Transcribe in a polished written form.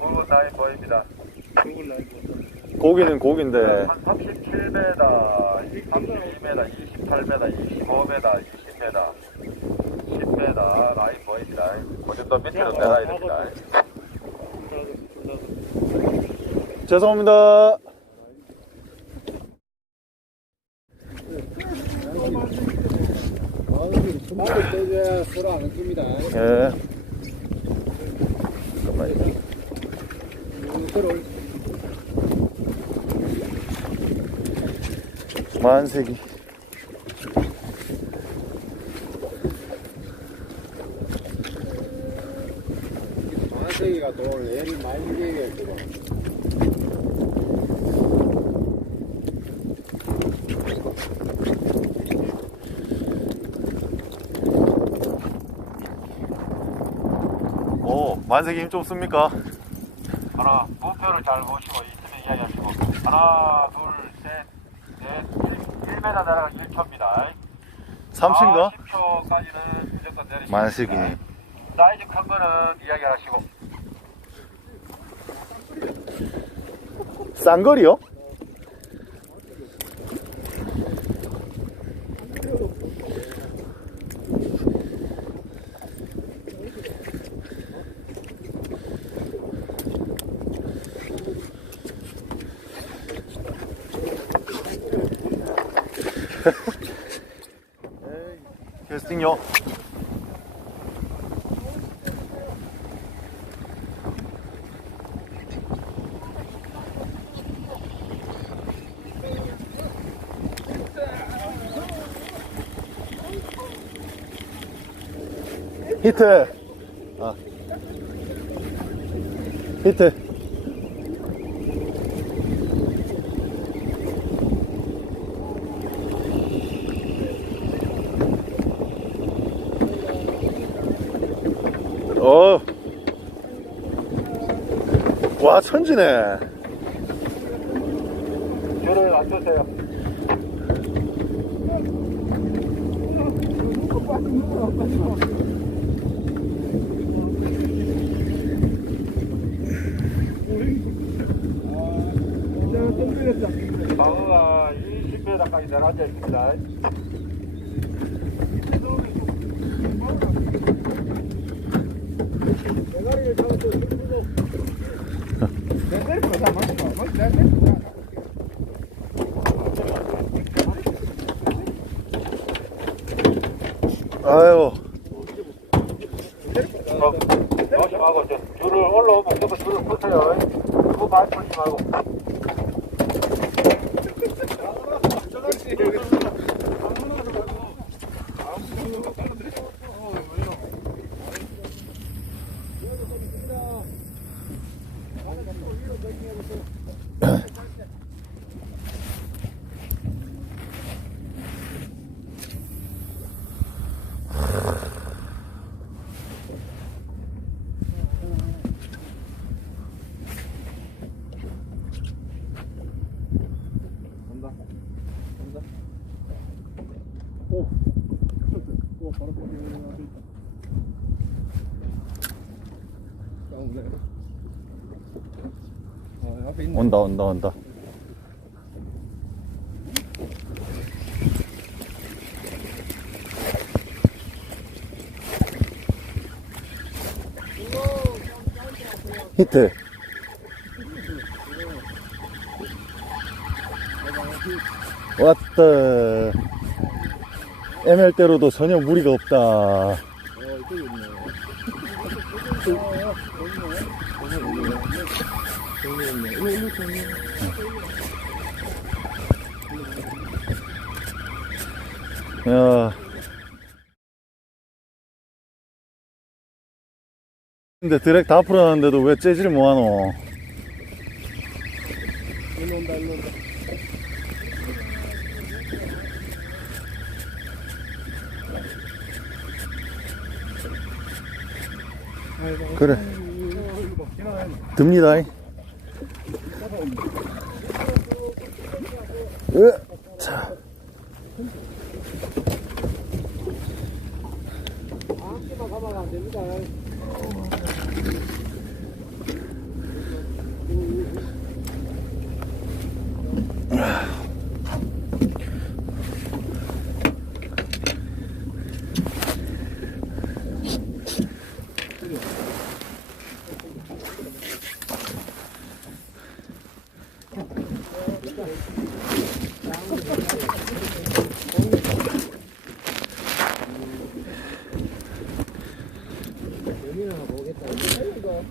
굵은 라인 보입니다. 고기는 고기인데. 한 37m, 32m, 28m, 25m, 20m, 10m 라인 보입니다. 그 정도 밑으로 내려야 됩니다. 죄송합니다. 손목을 떼줘야 서로 안 흡니다. 예. 잠깐만요. 만세기. 만세기가 또 애를 많이 먹여야겠고. 오, 만세기 힘 좀 씁니까? 하나, 목표를 잘 보시고 있으면 이야기하시고. 하나, 둘, 셋, 넷, 1m 내려가 1초입니다. 3초인가? 10초까지는 무조건 내리시고. 만세기네. 사이즈 큰 거는 이야기하시고. 쌍거리요? 캐스팅요. 히트. 아. 히트. 와, 천지네. 줄을 맞추세요. 방어가 20m까지 내려앉아 있습니다. 대가리를 잡아서 들고 아유. 조심하고 줄을 올라오면 무조건 줄을 푸세요. 그거 많이 풀지 말고. 온다, 온다, 온다. 히트. 왔다. ML대로도 전혀 무리가 없다. 야. 근데 드랙 다 풀어놨는데도 왜 째지를 뭐하노? 일로 온다, 일로 온다. 그래. 듭니다. 자. 됩니다. 재미나 보겠다. 이거